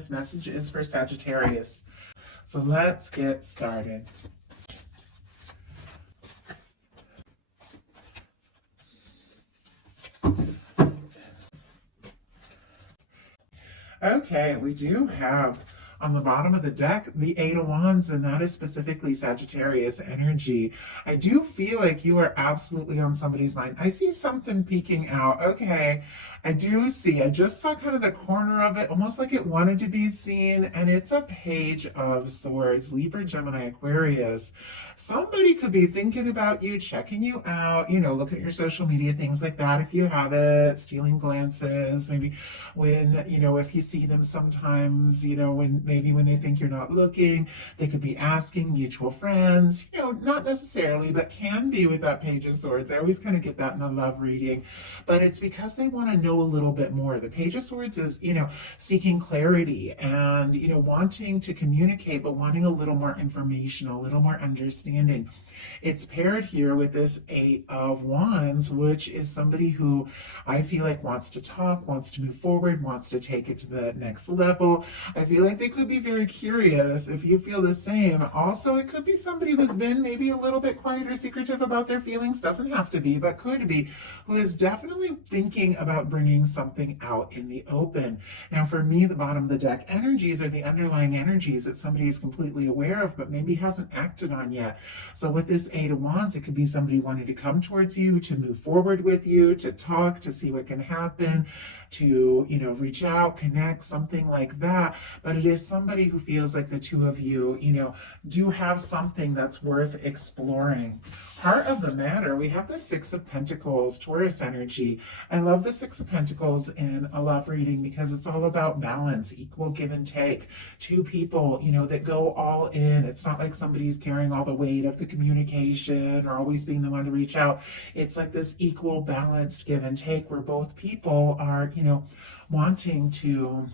this message is for Sagittarius. So let's get started. Okay, we do have on the bottom of the deck the Eight of Wands, and that is specifically Sagittarius energy. I do feel like you are absolutely on somebody's mind. I see something peeking out. Okay, I just saw kind of the corner of it, almost like it wanted to be seen, and it's a Page of Swords. Libra, Gemini, Aquarius. Somebody could be thinking about you, checking you out, look at your social media, things like that if you have it, stealing glances, maybe when, if you see them sometimes, when they think you're not looking, they could be asking mutual friends, not necessarily, but can be with that Page of Swords. I always kind of get that in a love reading, but it's because they want to know a little bit more. The Page of Swords is, seeking clarity and, wanting to communicate, but wanting a little more information, a little more understanding. It's paired here with this Eight of Wands, which is somebody who I feel like wants to talk, wants to move forward, wants to take it to the next level. I feel like they could be very curious if you feel the same. Also, it could be somebody who's been maybe a little bit quiet or secretive about their feelings. Doesn't have to be, but could be, who is definitely thinking about bringing something out in the open. Now, for me, the bottom of the deck energies are the underlying energies that somebody is completely aware of, but maybe hasn't acted on yet. So with this Eight of Wands, it could be somebody wanting to come towards you, to move forward with you, to talk, to see what can happen, to, reach out, connect, something like that. But it is somebody who feels like the two of you, do have something that's worth exploring. Heart of the matter, we have the Six of Pentacles, Taurus energy. I love the Six of Pentacles in a love reading because it's all about balance, equal give and take. Two people, that go all in. It's not like somebody's carrying all the weight of the communication or always being the one to reach out. It's like this equal, balanced give and take where both people are, wanting to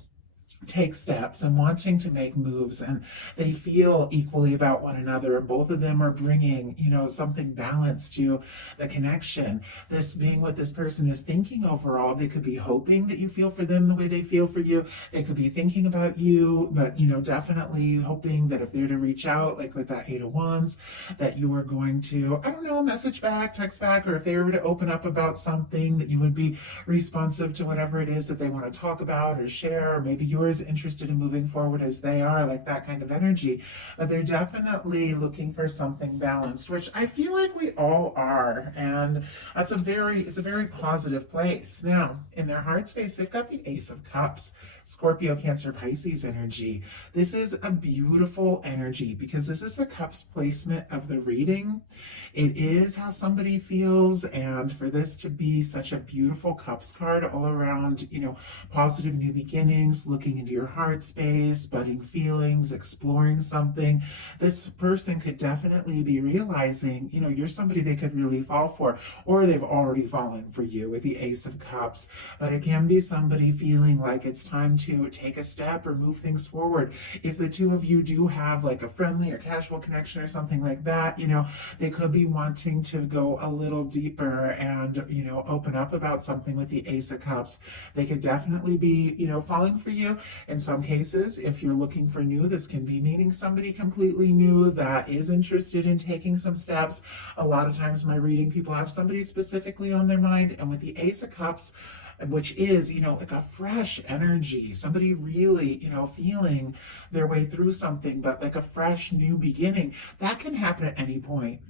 take steps and wanting to make moves, and they feel equally about one another, and both of them are bringing something balanced to the connection. This being what this person is thinking overall, they could be hoping that you feel for them the way they feel for you. They could be thinking about you, but definitely hoping that if they're to reach out, like with that Eight of Wands, that you are going to, message back, text back, or if they were to open up about something, that you would be responsive to whatever it is that they want to talk about or share, or maybe you're as interested in moving forward as they are, like that kind of energy. But they're definitely looking for something balanced, which I feel like we all are, and it's a very positive place. Now, in their heart space, they've got the Ace of Cups, Scorpio, Cancer, Pisces energy. This is a beautiful energy because this is the cups placement of the reading. It is how somebody feels, and for this to be such a beautiful cups card all around, positive new beginnings, looking into your heart space, budding feelings, exploring something, this person could definitely be realizing, you're somebody they could really fall for, or they've already fallen for you with the Ace of Cups. But it can be somebody feeling like it's time to take a step or move things forward. If the two of you do have like a friendly or casual connection or something like that, they could be wanting to go a little deeper and, open up about something with the Ace of Cups. They could definitely be, falling for you. In some cases, if you're looking for new, this can be meeting somebody completely new that is interested in taking some steps. A lot of times my reading, people have somebody specifically on their mind, and with the Ace of Cups, which is, like a fresh energy, somebody really, feeling their way through something, but like a fresh new beginning, that can happen at any point.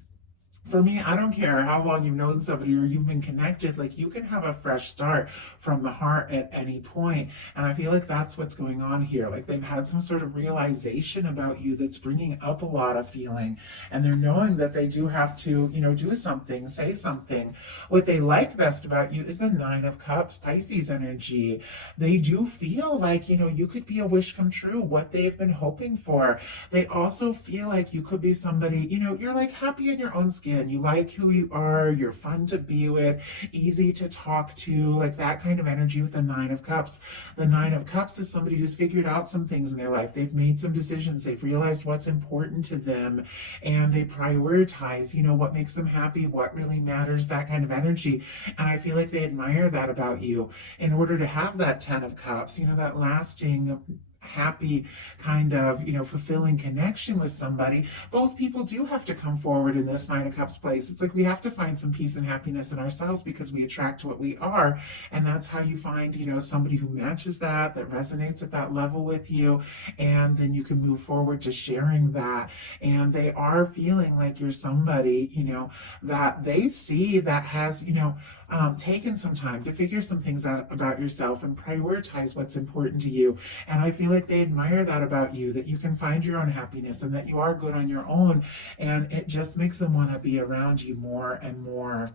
For me, I don't care how long you've known somebody or you've been connected, like you can have a fresh start from the heart at any point. And I feel like that's what's going on here. Like they've had some sort of realization about you that's bringing up a lot of feeling. And they're knowing that they do have to, do something, say something. What they like best about you is the Nine of Cups, Pisces energy. They do feel like, you could be a wish come true, what they've been hoping for. They also feel like you could be somebody, you're like happy in your own skin. You like who you are, you're fun to be with, easy to talk to, like that kind of energy with the Nine of Cups. The Nine of Cups is somebody who's figured out some things in their life. They've made some decisions. They've realized what's important to them, and they prioritize, what makes them happy, what really matters, that kind of energy. And I feel like they admire that about you. In order to have that Ten of Cups, that lasting happy kind of, fulfilling connection with somebody, both people do have to come forward in this Nine of Cups place. It's like we have to find some peace and happiness in ourselves because we attract what we are. And that's how you find, somebody who matches that resonates at that level with you. And then you can move forward to sharing that. And they are feeling like you're somebody, that they see that has, taken some time to figure some things out about yourself and prioritize what's important to you. And I feel like they admire that about you, that you can find your own happiness and that you are good on your own. And it just makes them want to be around you more and more.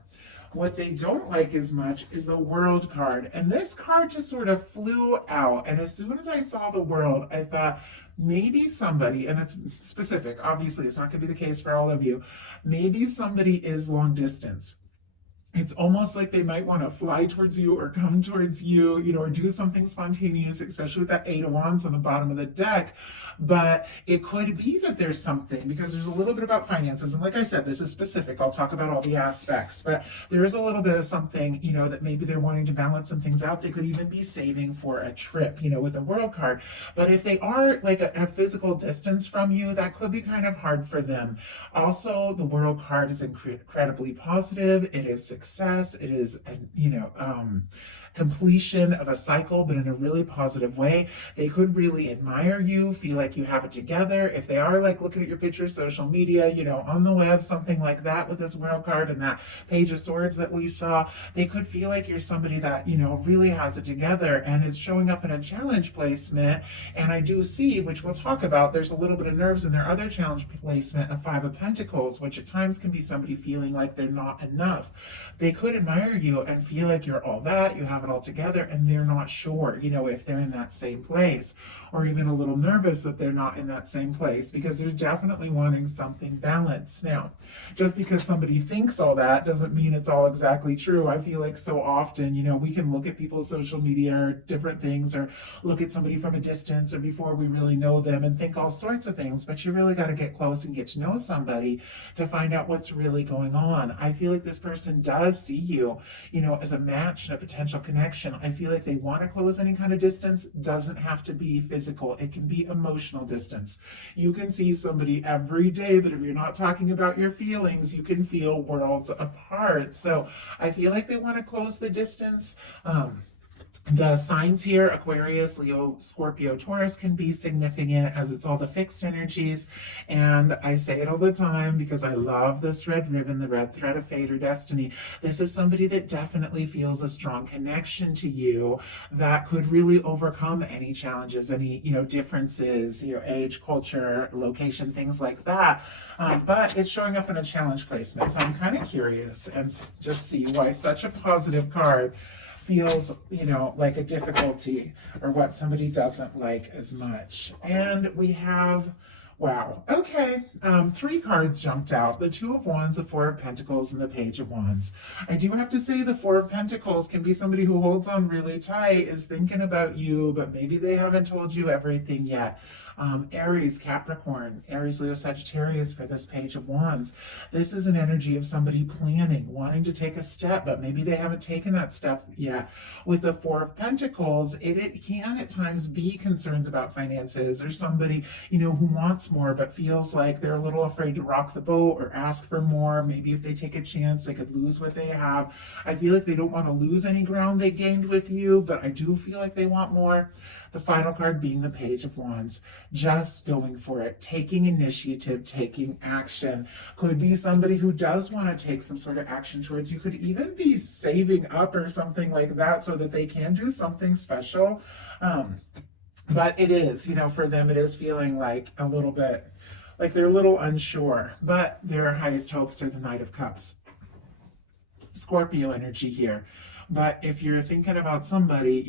What they don't like as much is the World card. And this card just sort of flew out. And as soon as I saw the World, I thought, maybe somebody, and it's specific, obviously, it's not going to be the case for all of you, maybe somebody is long distance. It's almost like they might want to fly towards you or come towards you, or do something spontaneous, especially with that Eight of Wands on the bottom of the deck. But it could be that there's something, because there's a little bit about finances. And like I said, this is specific. I'll talk about all the aspects. But there is a little bit of something, that maybe they're wanting to balance some things out. They could even be saving for a trip, with the World card. But if they are like a physical distance from you, that could be kind of hard for them. Also, the World card is incredibly positive. It is success. It is, completion of a cycle, but in a really positive way. They could really admire you, feel like you have it together. If they are like looking at your pictures, social media, on the web, something like that with this World card and that Page of Swords that we saw, they could feel like you're somebody that, really has it together and is showing up in a challenge placement. And I do see, which we'll talk about, there's a little bit of nerves in their other challenge placement of Five of Pentacles, which at times can be somebody feeling like they're not enough. They could admire you and feel like you're all that, you have it all together, and they're not sure, if they're in that same place, or even a little nervous that they're not in that same place, because they're definitely wanting something balanced. Now, just because somebody thinks all that doesn't mean it's all exactly true. I feel like so often, we can look at people's social media or different things, or look at somebody from a distance or before we really know them and think all sorts of things, but you really got to get close and get to know somebody to find out what's really going on. I feel like this person does see you, as a match and a potential connection. I feel like they want to close any kind of distance. Doesn't have to be physical. It can be emotional distance. You can see somebody every day, but if you're not talking about your feelings, you can feel worlds apart. So I feel like they want to close the distance. The signs here, Aquarius, Leo, Scorpio, Taurus, can be significant as it's all the fixed energies. And I say it all the time because I love this red ribbon, the red thread of fate or destiny. This is somebody that definitely feels a strong connection to you that could really overcome any challenges, any, differences, age, culture, location, things like that. But it's showing up in a challenge placement. So I'm kind of curious and just see why such a positive card feels, like a difficulty or what somebody doesn't like as much. And we have, wow, okay, 3 cards jumped out. The Two of Wands, the Four of Pentacles, and the Page of Wands. I do have to say the Four of Pentacles can be somebody who holds on really tight, is thinking about you, but maybe they haven't told you everything yet. Aries, Capricorn, Aries, Leo, Sagittarius for this Page of Wands. This is an energy of somebody planning, wanting to take a step, but maybe they haven't taken that step yet. With the Four of Pentacles, it can at times be concerns about finances, or somebody, who wants more but feels like they're a little afraid to rock the boat or ask for more. Maybe if they take a chance, they could lose what they have. I feel like they don't want to lose any ground they gained with you, but I do feel like they want more. The final card being the Page of Wands, just going for it, taking initiative, taking action. Could be somebody who does want to take some sort of action towards you. Could even be saving up or something like that so that they can do something special. But it is, for them, it is feeling like a little bit, like they're a little unsure, but their highest hopes are the Knight of Cups. Scorpio energy here. But if you're thinking about somebody,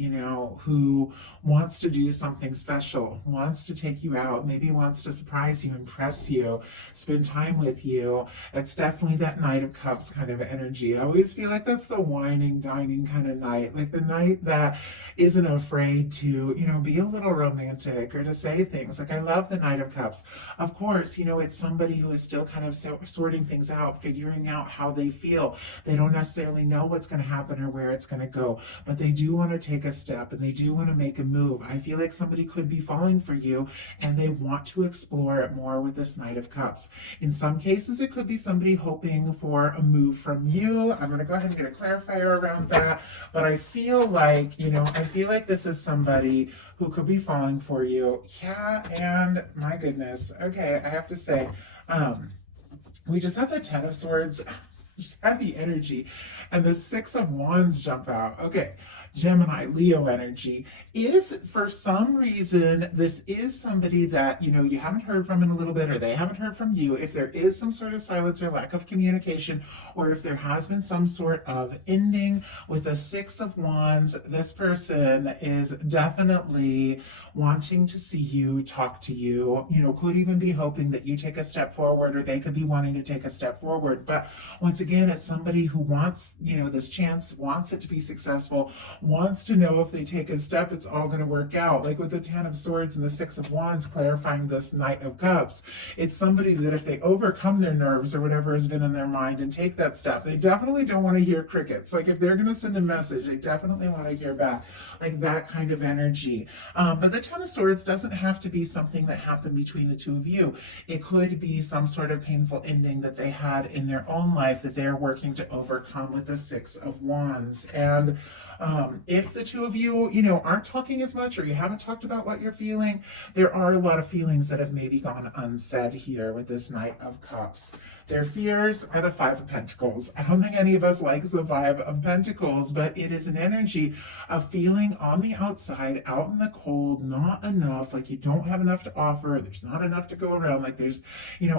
who wants to do something special, wants to take you out, maybe wants to surprise you, impress you, spend time with you, it's definitely that Knight of Cups kind of energy. I always feel like that's the whining, dining kind of night, like the night that isn't afraid to, be a little romantic or to say things. Like, I love the Knight of Cups. Of course, it's somebody who is still kind of sorting things out, figuring out how they feel. They don't necessarily know what's going to happen or where where it's going to go, but they do want to take a step and they do want to make a move. I feel like somebody could be falling for you and they want to explore it more with this Knight of Cups. In some cases, it could be somebody hoping for a move from you. I'm going to go ahead and get a clarifier around that, but I feel like, I feel like this is somebody who could be falling for you. Yeah, and my goodness. Okay, I have to say, we just had the Ten of Swords, just heavy energy, and the Six of Wands jump out. Okay, Gemini, Leo energy. If for some reason this is somebody that, you haven't heard from in a little bit, or they haven't heard from you, if there is some sort of silence or lack of communication, or if there has been some sort of ending with the Six of Wands, this person is definitely wanting to see you, talk to you, could even be hoping that you take a step forward, or they could be wanting to take a step forward. But once again, it's somebody who wants, this chance, wants it to be successful, wants to know if they take a step, it's all going to work out. Like with the Ten of Swords and the Six of Wands clarifying this Knight of Cups, it's somebody that if they overcome their nerves or whatever has been in their mind and take that step, they definitely don't want to hear crickets. Like if they're going to send a message, they definitely want to hear back, like that kind of energy. But the Ten of Swords doesn't have to be something that happened between the two of you. It could be some sort of painful ending that they had in their own life that they're working to overcome with the Six of Wands. And if the two of you, aren't talking as much, or you haven't talked about what you're feeling, there are a lot of feelings that have maybe gone unsaid here with this Knight of Cups. Their fears are the Five of Pentacles. I don't think any of us likes the Five of Pentacles, but it is an energy of feeling on the outside, out in the cold, not enough, like you don't have enough to offer, there's not enough to go around, like there's,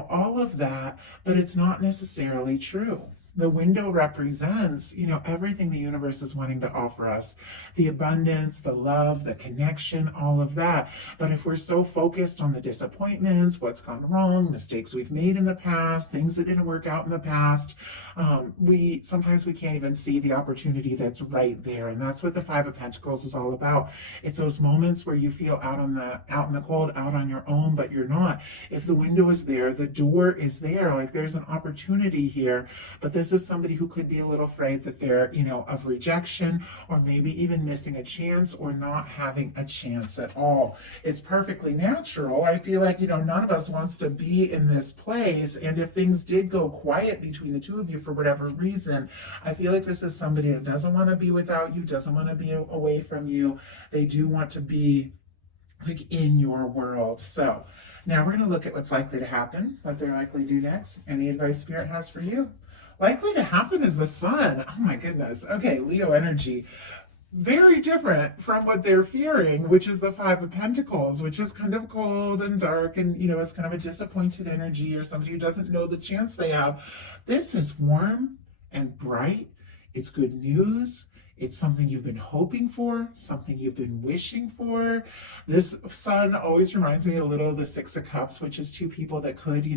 all of that, but it's not necessarily true. The window represents, everything the universe is wanting to offer us. The abundance, the love, the connection, all of that. But if we're so focused on the disappointments, what's gone wrong, mistakes we've made in the past, things that didn't work out in the past, sometimes we can't even see the opportunity that's right there. And that's what the Five of Pentacles is all about. It's those moments where you feel out in the cold, out on your own, but you're not. If the window is there, the door is there, like there's an opportunity here, but this is somebody who could be a little afraid that they're, of rejection, or maybe even missing a chance, or not having a chance at all. It's perfectly natural. I feel like, none of us wants to be in this place. And if things did go quiet between the two of you for whatever reason, I feel like this is somebody that doesn't want to be without you, doesn't want to be away from you. They do want to be like in your world. So now we're going to look at what's likely to happen, what they're likely to do next. Any advice Spirit has for you? Likely to happen is the Sun. Oh my goodness. Okay, Leo energy. Very different from what they're fearing, which is the Five of Pentacles, which is kind of cold and dark, and it's kind of a disappointed energy, or somebody who doesn't know the chance they have. This is warm and bright. It's good news. It's something you've been hoping for, something you've been wishing for. This Sun always reminds me a little of the Six of Cups, which is two people that could,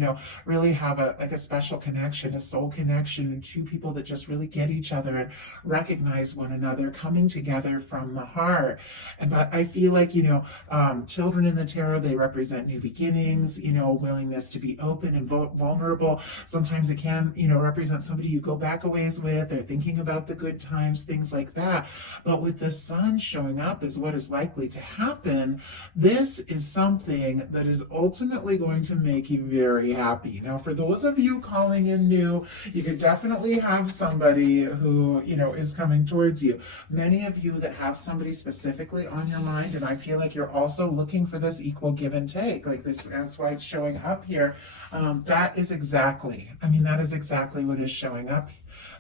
really have a special connection, a soul connection, and two people that just really get each other and recognize one another, coming together from the heart. But I feel like, children in the tarot, they represent new beginnings, willingness to be open and vulnerable. Sometimes it can, represent somebody you go back a ways with, or thinking about the good times, things like that. But with the Sun showing up as what is likely to happen, this is something that is ultimately going to make you very happy. Now, for those of you calling in new, you could definitely have somebody who, is coming towards you. Many of you that have somebody specifically on your mind, and I feel like you're also looking for this equal give and take, like this, that's why it's showing up here. That is exactly what is showing up.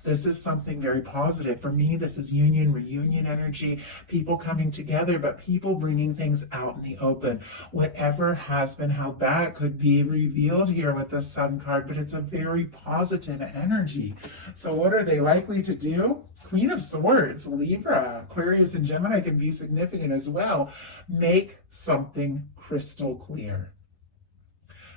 This is something very positive. For me, this is union, reunion energy, people coming together, but people bringing things out in the open. Whatever has been held back could be revealed here with the Sun card, but it's a very positive energy. So what are they likely to do? Queen of Swords, Libra, Aquarius, and Gemini can be significant as well. Make something crystal clear.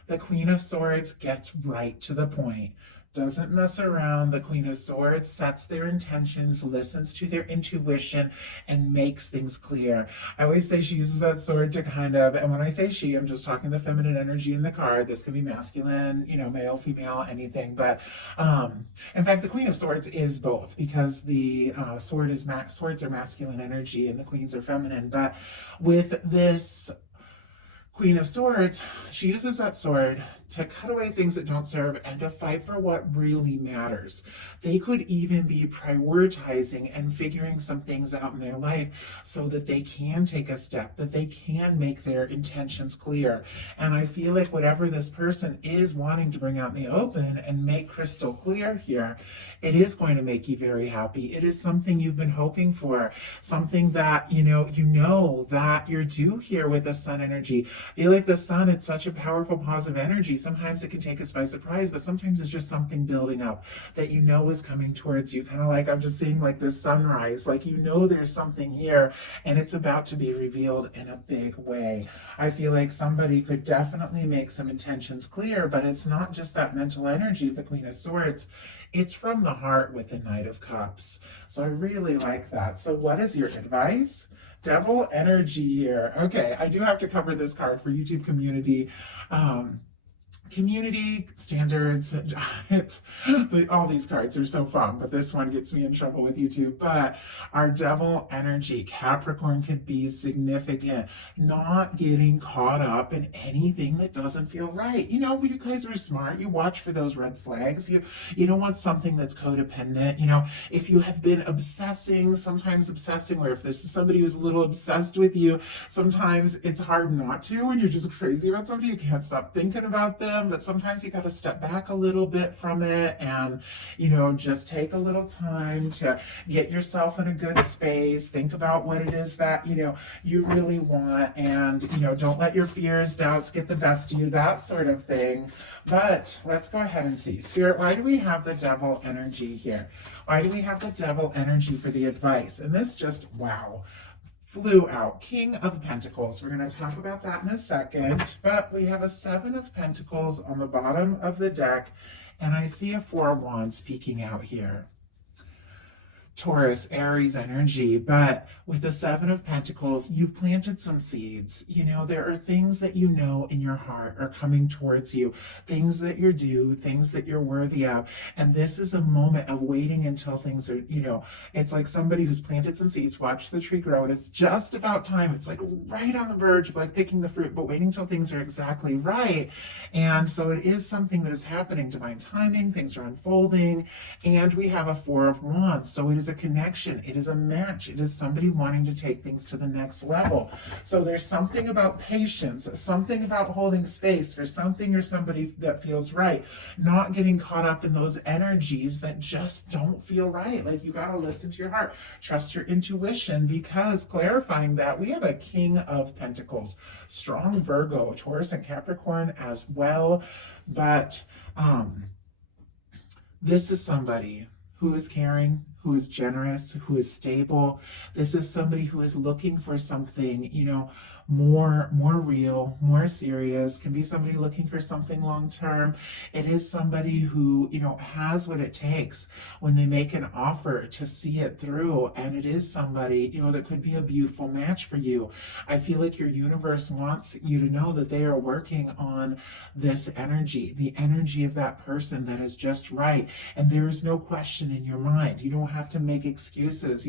The Queen of Swords gets right to the point. doesn't mess around. The Queen of Swords sets their intentions, listens to their intuition, and makes things clear. I always say she uses that sword to kind of, and when I say she, I'm just talking the feminine energy in the card. This can be masculine, male, female, anything. But in fact, the Queen of Swords is both, because the swords are masculine energy and the queens are feminine. But with this Queen of Swords, she uses that sword to cut away things that don't serve and to fight for what really matters. They could even be prioritizing and figuring some things out in their life so that they can take a step, that they can make their intentions clear. And I feel like whatever this person is wanting to bring out in the open and make crystal clear here, it is going to make you very happy. It is something you've been hoping for, something that you know that you're due here with the sun energy. I feel like the sun, it's such a powerful, positive energy. Sometimes it can take us by surprise, but sometimes it's just something building up that is coming towards you. Kind of like I'm just seeing like this sunrise, like there's something here and it's about to be revealed in a big way. I feel like somebody could definitely make some intentions clear, but it's not just that mental energy of the Queen of Swords. It's from the heart with the Knight of Cups. So I really like that. So what is your advice? Devil energy here. Okay, I do have to cover this card for YouTube community. Community standards, all these cards are so fun, but this one gets me in trouble with YouTube. But our devil energy, Capricorn, could be significant. Not getting caught up in anything that doesn't feel right. You guys are smart. You watch for those red flags. You don't want something that's codependent. If you have been sometimes obsessing, or if this is somebody who's a little obsessed with you, sometimes it's hard not to when you're just crazy about somebody. You can't stop thinking about them. But sometimes you got to step back a little bit from it and, just take a little time to get yourself in a good space. Think about what it is that, you really want, and, don't let your fears, doubts get the best of you, that sort of thing. But let's go ahead and see. Spirit, why do we have the devil energy here? Why do we have the devil energy for the advice? And this just, wow, flew out. King of Pentacles. We're going to talk about that in a second. But we have a 7 of Pentacles on the bottom of the deck. And I see a 4 of Wands peeking out here. Taurus, Aries energy, but with the 7 of Pentacles, you've planted some seeds. There are things that in your heart are coming towards you, things that you're due, things that you're worthy of. And this is a moment of waiting until things are, it's like somebody who's planted some seeds, watched the tree grow, and it's just about time. It's like right on the verge of like picking the fruit, but waiting until things are exactly right. And so it is something that is happening, divine timing, things are unfolding, and we have a 4 of Wands. So it is a connection, it is a match, it is somebody wanting to take things to the next level. So there's something about patience, something about holding space for something or somebody that feels right, not getting caught up in those energies that just don't feel right. Like, you got to listen to your heart, trust your intuition, because clarifying that, we have a King of Pentacles, strong Virgo, Taurus, and Capricorn as well. But this is somebody who is caring, who is generous, who is stable. This is somebody who is looking for something, more real, more serious. Can be somebody looking for something long-term. It is somebody who, has what it takes when they make an offer to see it through. And it is somebody, that could be a beautiful match for you. I feel like your universe wants you to know that they are working on this energy, the energy of that person that is just right. And there is no question in your mind. You don't have to make excuses.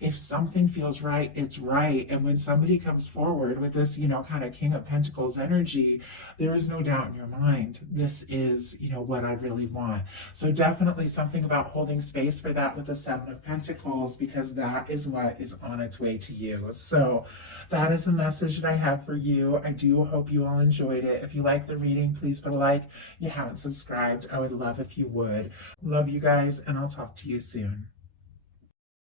If something feels right, it's right. And when somebody comes forward with this, kind of King of Pentacles energy, there is no doubt in your mind, this is, what I really want. So definitely something about holding space for that with the 7 of Pentacles, because that is what is on its way to you. So that is the message that I have for you. I do hope you all enjoyed it. If you like the reading, please put a like. If you haven't subscribed, I would love if you would. Love you guys, and I'll talk to you soon.